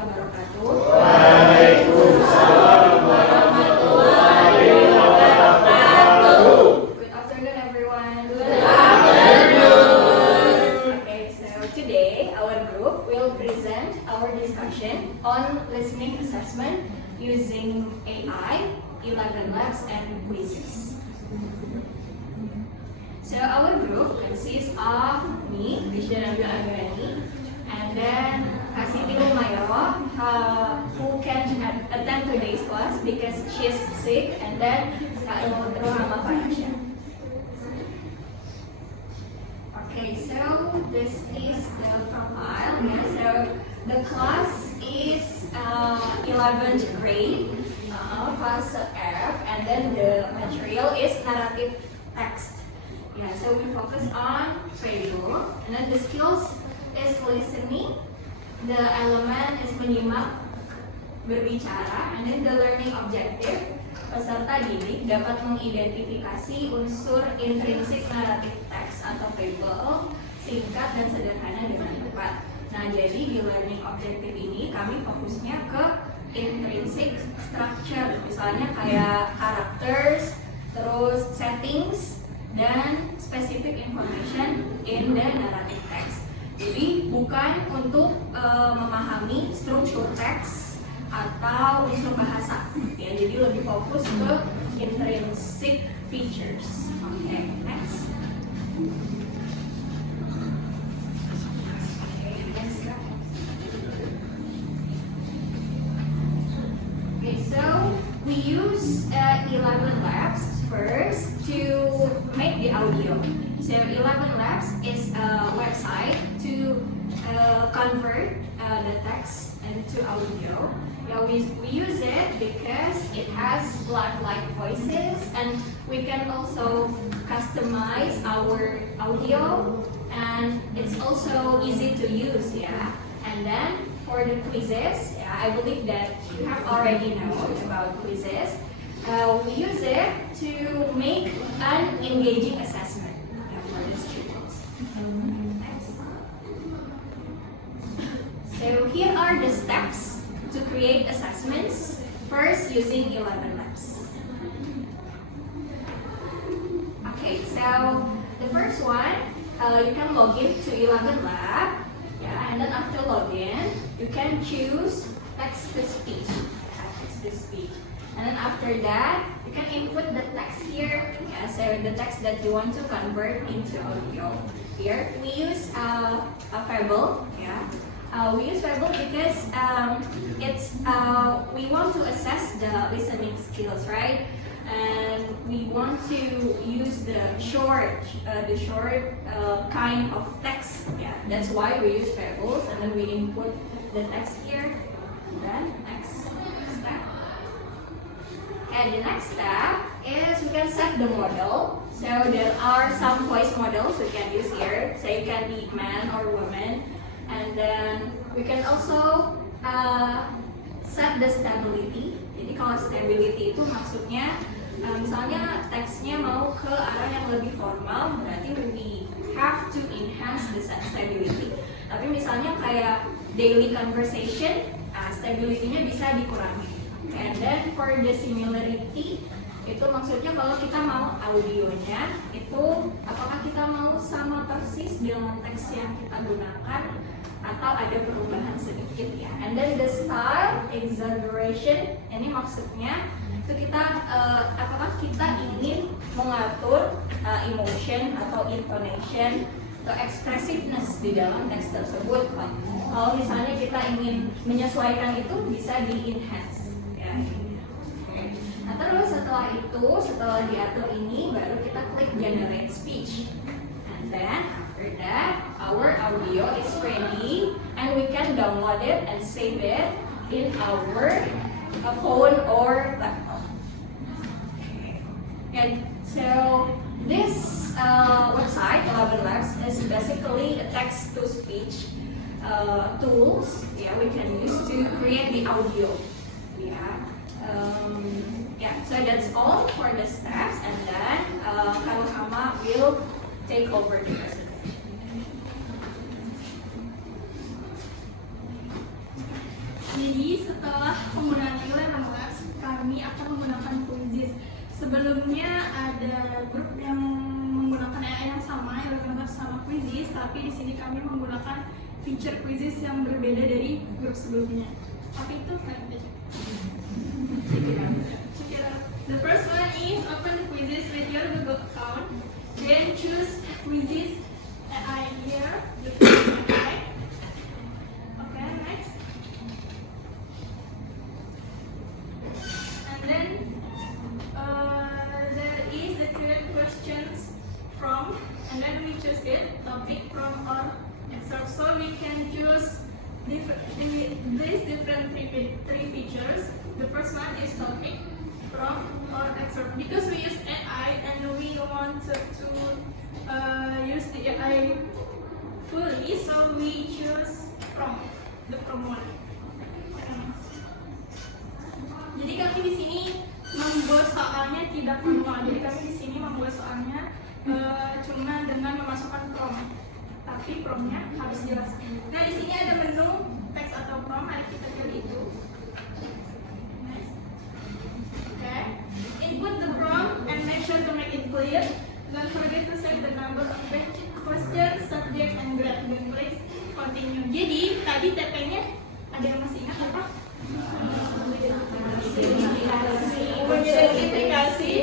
wabarakatuh. Waalaikumsalam warahmatullahi wabarakatuh. Good afternoon, everyone. Good afternoon. Okay, so today our group will present our discussion on listening assessment using AI, 11 labs, and quizzes. So our group consists of me, Risha Nabil Agrani, and then Siti Umayro, who can attend today's class because she's sick, and then Kak Rohama Farasha. Okay, so this is the profile. Yeah, so the class is 11th grade, class F, and then the material is narrative text. Yeah, so we focus on radio, and then the skills is listening, the element is menyimak, berbicara, and then the learning objective, peserta didik dapat mengidentifikasi unsur intrinsik naratif teks atau fable, singkat dan sederhana dengan tepat. Nah, jadi di learning objective ini kami fokusnya ke intrinsic structure, misalnya kayak characters, terus settings, dan specific information in the narrative text. Jadi bukan untuk memahami struktur teks atau unsur bahasa, ya. Jadi lebih fokus ke intrinsic features. Okay, next. Okay, so we use 11 labs first to make the audio. So 11 Labs is a website to convert the text into audio. Yeah, we use it because it has lifelike voices, and we can also customize our audio, and it's also easy to use. Yeah, and then for the quizzes, yeah, I believe that you have already known about quizzes. We use it to make an engaging assessment for the students. Next. So here are the steps to create assessments. First, using 11 labs. Okay, so the first one, you can log in to 11 lab, yeah, and then after login, you can choose text to speech. Text to speech. And then after that, you can input the text here. Yeah, so the text that you want to convert into audio. Here we use a fable. Yeah, we use fable because it's we want to assess the listening skills, right? And we want to use the short kind of text. Yeah, that's why we use fables, and then we input the text here. And then next step. And the next step is we can set the model. So there are some voice models we can use here. So you can be man or woman. And then we can also set the stability. Jadi kalau stability itu maksudnya misalnya teksnya mau ke arah yang lebih formal, berarti we have to enhance the stability. Tapi misalnya kayak daily conversation, stability-nya bisa dikurangi. And then for the similarity, itu maksudnya kalau kita mau audionya itu apakah kita mau sama persis dengan teks yang kita gunakan atau ada perubahan sedikit, ya. And then the style, exaggeration, ini maksudnya itu kita apakah kita ingin mengatur emotion atau intonation atau expressiveness di dalam teks tersebut. Kalau misalnya kita ingin menyesuaikan itu bisa di enhance. Nah, terus setelah diatur ini baru kita klik generate speech, and then after that our audio is ready and we can download it and save it in our phone or laptop. And so this website 11 Labs is basically a text to speech tools, yeah, we can use to create the audio. Yeah, so that's all for the steps, and then Kak Rohama will take over the presentation. Jadi setelah penggunaan Eleven Labs, kami akan menggunakan quizzes. Sebelumnya ada grup yang menggunakan AI yang sama, Eleven Labs sama quizzes, tapi di sini kami menggunakan feature quizzes yang berbeda dari grup sebelumnya. Tapi itu kalian bisa check it out. The first one is open the quizzes with your Google account. Then choose quizzes AI here. The quizzes AI. Okay, next. And then there is the create questions from, and then we choose it topic from or excerpt. So we can choose these different three features. The first one is topic, from, or excerpt. Because we use AI and we want to use the AI fully, so we choose from, the from one. Jadi kami di sini membuat soalnya tidak manual. Jadi kami di sini membuat soalnya cuma dengan memasukkan prompt, tapi promptnya harus jelas. Nah di sini ada menu teks atau prompt, mari kita pilih itu. Okay. Input the prompt and make sure to make it clear. Don't forget to set the number of questions, subject, and grade. Then click continue. Jadi tadi TP-nya ada yang masih ingat apa? Identifikasi.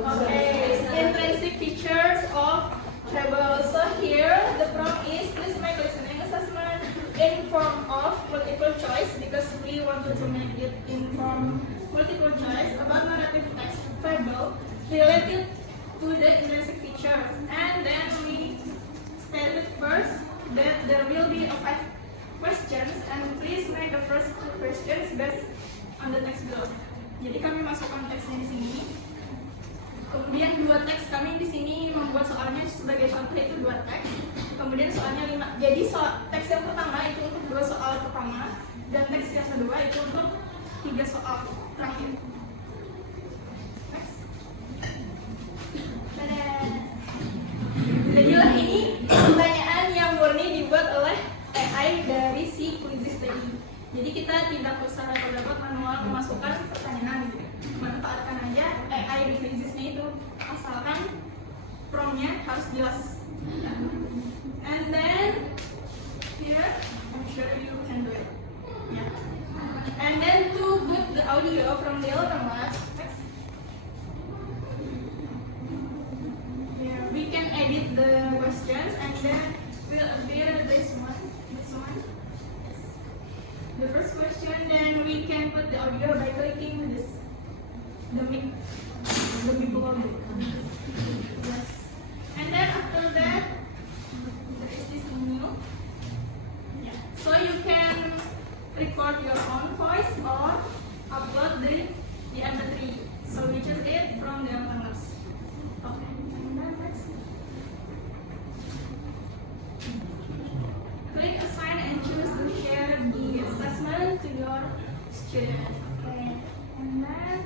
Okay. Intrinsic features of table. So here the prompt is please make listening assessment in form of multiple choice because we wanted to make it in form multiple choice about narrative text fable related to the intrinsic features. And then we stated first that there will be 5 questions and please make the first 2 questions based on the text below. Jadi kami masukkan teksnya di sini. Kemudian 2 teks kami di sini membuat soalnya sebagai contoh itu 2 teks. Kemudian soalnya 5. Jadi teks yang pertama itu untuk 2 soal pertama dan teks yang kedua itu untuk 3 soal terakhir. Next. Jadilah ini pertanyaan yang murni dibuat oleh AI dari si quizzes tadi. Jadi kita tidak usah repot-repot manual memasukkan pertanyaan gitu. Manfaatkan aja AI di quizzesnya itu, asalkan promptnya harus jelas. And then here, I'm sure you can do it. Yeah. And then to put the audio from the Eleven Labs, here we can edit the questions and then will appear this one. The first question, then we can put the audio by clicking this, the mic below it. Yes. And then after that, there is this menu. Yeah. So you can record your own voice or upload the MP3. So we choose it from the Eleven Labs. Okay. And then next. Click assign and choose to share the assessment to your student. Okay. And then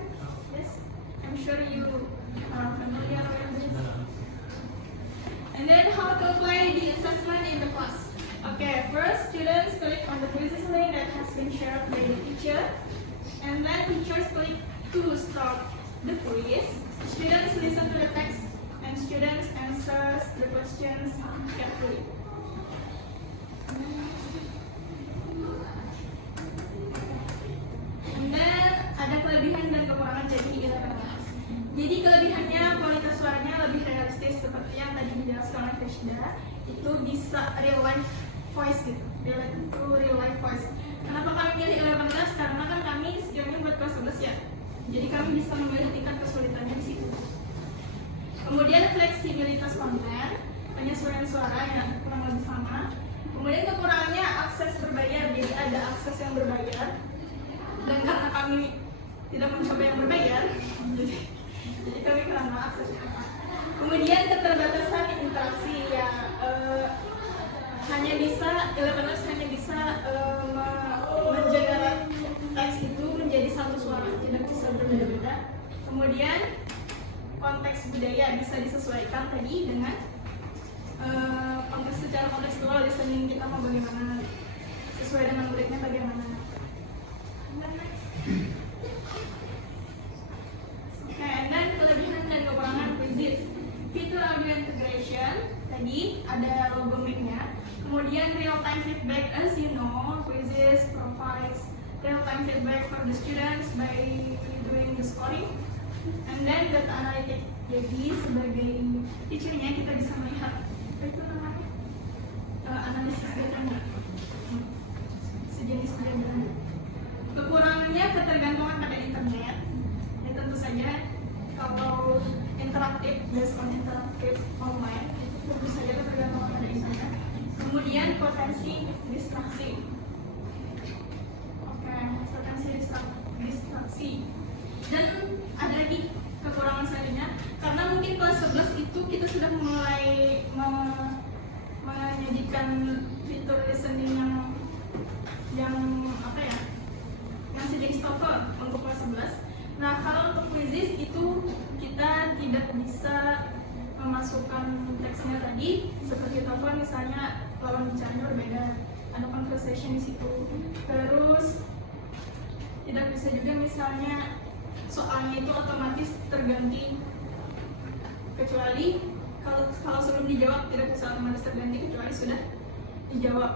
this, I'm sure you are familiar with this. And then how to apply the assessment in the class. Okay, first students click on the quizzes link that has been shared by the teacher. And then teachers click to start the quiz. Students listen to the text and students answer the questions carefully. And then ada kelebihan dan kekurangan dari Eleven Labs. Jadi kelebihannya kualitas suaranya lebih realistis seperti yang tadi dijelaskan oleh Krishna. Itu bisa real life voice gitu, real life voice. Kenapa kami pilih Eleven Labs? Karena kan kami skillnya buat kelas 11 ya. Jadi kami bisa memilih tingkat kesulitannya di situ. Kemudian fleksibilitas konten, penyesuaian suara yang kurang lebih sama. Kemudian kekurangannya akses berbayar, jadi ada akses yang berbayar. Dan karena kami tidak mencoba yang berbayar, jadi kami kurang aksesnya. Kemudian keterbatasan interaksi ya, hanya bisa Eleven Labs hanya bisa mengenerate teks itu menjadi satu suara, tidak bisa berbeda-beda. Kemudian konteks budaya bisa disesuaikan tadi dengan konteks secara kontekstual listening kita mau bagaimana, sesuai dengan muridnya bagaimana. Oke, dan kelebihan dan kekurangan quizzes. Fitur audio integration, tadi ada logo mic-nya. Kemudian real time feedback, as you know, quizzes provides real time feedback for the students by doing the scoring. And then data analytic. Jadi sebagai teacher-nya kita bisa melihat apa itu namanya analisis datanya, sejenis data. Kekurangannya ketergantungan pada internet. Ya tentu saja kalau interaktif based on interaktif online itu tentu saja ketergantungan pada internet. Kemudian potensi distraksi. Oke, potensi distraksi. Dan ada lagi kekurangan selanjutnya, karena mungkin kelas 11 itu kita sudah mulai menyajikan fitur listening yang apa ya, yang sejenis TOEFL untuk kelas 11. Nah, kalau untuk quizzes itu kita tidak bisa memasukkan teksnya tadi seperti TOEFL, misalnya lawan bicaranya berbeda, ada conversation di situ. Terus tidak bisa juga misalnya soalnya itu otomatis terganti, kecuali kalau sebelum dijawab tidak bisa otomatis terganti kecuali sudah dijawab.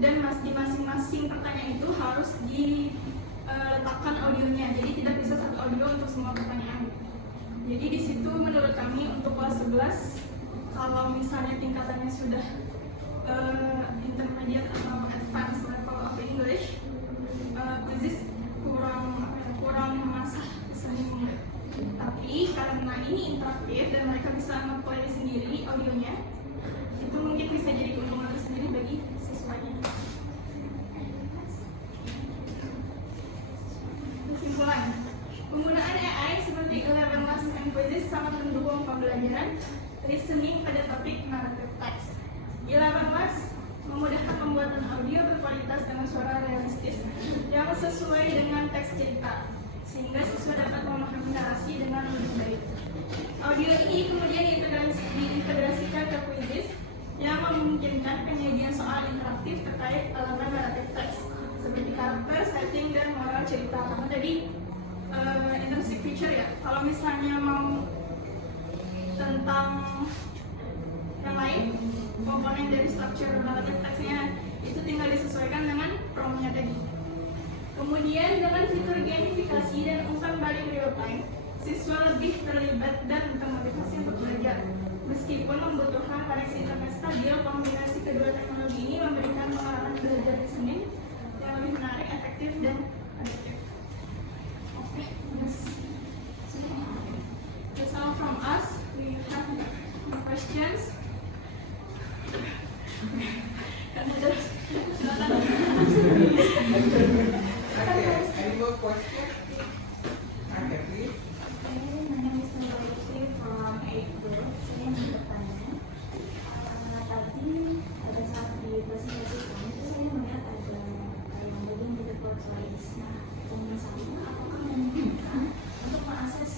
Dan di masing-masing pertanyaan itu harus diletakkan audionya, jadi tidak bisa satu audio untuk semua pertanyaan. Jadi di situ menurut kami untuk kelas 11 kalau misalnya tingkatannya sudah intermediate atau advanced level of English, quizzes kurang mengasah listening. Tapi karena ini interaktif dan mereka bisa nge-play sendiri audionya, itu mungkin bisa jadi keuntungan tersendiri bagi siswanya. Kesimpulan, penggunaan AI seperti 11 Labs and Quizzes sangat mendukung pembelajaran listening pada topik narrative text. 11 Labs memudahkan pembuatan audio berkualitas dengan suara realistis yang sesuai dengan teks cerita, sehingga siswa dapat memahami narasi dengan lebih baik. Audio ini kemudian diintegrasikan ke quizzes yang memungkinkan penyajian soal interaktif terkait elemen narrative text seperti karakter, setting, dan moral cerita. Karena tadi intrinsic feature ya, kalau misalnya mau tentang yang lain, komponen dari structure narrative text-nya itu tinggal disesuaikan dengan prompt-nya tadi. Kemudian dengan fitur gamifikasi dan umpan balik real time, siswa lebih terlibat dan termotivasi untuk belajar. Meskipun membutuhkan koneksi internet stabil, kombinasi kedua teknologi ini memberikan pengalaman belajar listening yang lebih menarik, efektif, dan adaptif. Oke, that's all from us. We have no questions. Any more questions? Okay, please. My name is Nurul from 8th grade. Saya mau bertanya, tadi pada saat di presentasi kami itu saya melihat ada yang bagian multiple choice. Nah, pertanyaan saya, apakah memungkinkan untuk mengakses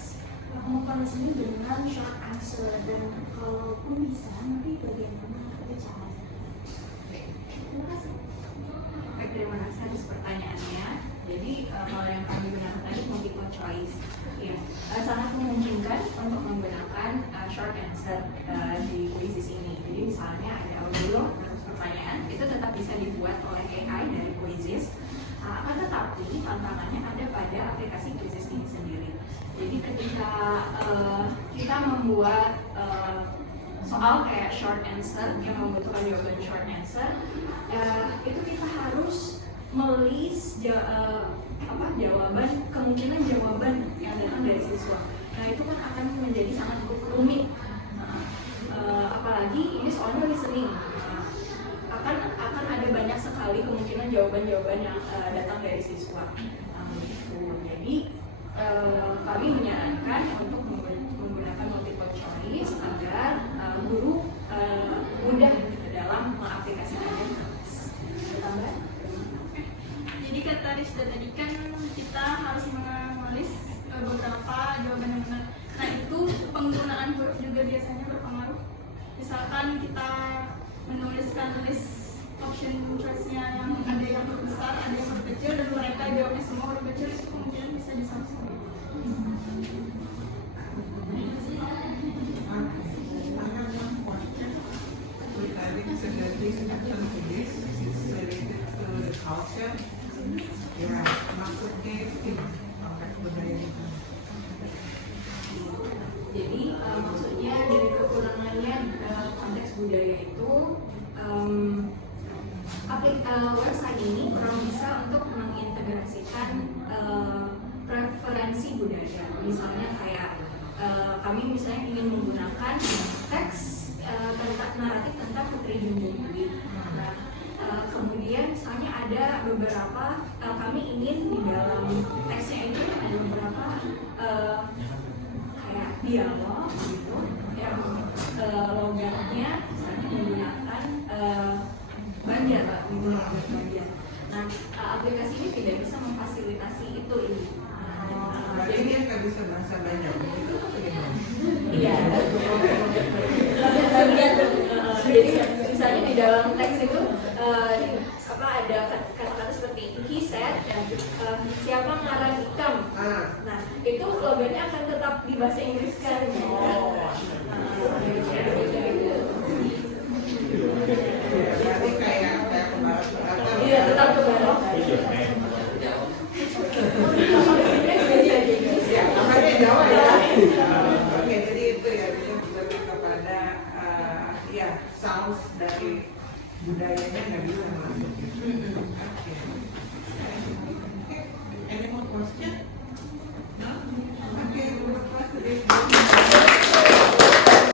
kemampuan listening dengan short answer, dan kalaupun bisa, nanti bagaimana caranya? Terima kasih. Baik, terima kasih atas pertanyaannya. Jadi kalau yang kami gunakan tadi multiple choice, ya sangat memungkinkan untuk menggunakan short answer di quizzes ini. Jadi misalnya ada audio pertanyaan, itu tetap bisa dibuat oleh AI dari quizzes. Akan tetapi tantangannya ada pada aplikasi quizzes ini sendiri. Jadi ketika kita membuat soal kayak short answer yang membutuhkan jawaban short answer, itu kita harus melis jawaban, kemungkinan jawaban yang datang dari siswa. Nah itu kan akan menjadi sangat rumit. Apalagi ini soalnya listening, akan ada banyak sekali kemungkinan jawaban-jawaban yang datang dari siswa. Jadi kami menyarankan untuk menggunakan multiple choice agar guru mudah dalam mengaplikasikannya. Tambah? Jadi kata Rizda tadi kan kita harus menulis beberapa jawaban yang benar. Nah itu penggunaan huruf juga biasanya berpengaruh. Misalkan kita menuliskan list option choice-nya yang ada yang huruf besar, ada yang huruf kecil, dan mereka jawabnya semua huruf website ini orang bisa untuk mengintegrasikan preferensi budaya. Misalnya kayak kami misalnya ingin menggunakan teks tentang naratif tentang Putri Junjung Putri. Nah, kemudian misalnya ada beberapa kami ingin di dalam teksnya itu ada beberapa kayak dialog gitu yang logatnya misalnya menggunakan Banjar, Pak, menggunakan Banjar. Nah, aplikasi ini tidak bisa memfasilitasi itu ini. Berarti dia nggak bisa bahasa banyak. Itu apa gimana? Iya. Jadi misalnya di dalam teks itu ada kata-kata seperti he said dan siapa ngarang ikam. Nah, itu logatnya akan tetap di bahasa Inggris kan. Berarti kayak kebarat. Iya, tetap ke barat. Namanya Jawa ya. Oke, jadi itu ya bisa lebih kepada ya sounds dari budayanya nggak bisa masuk. Oke. Any more question?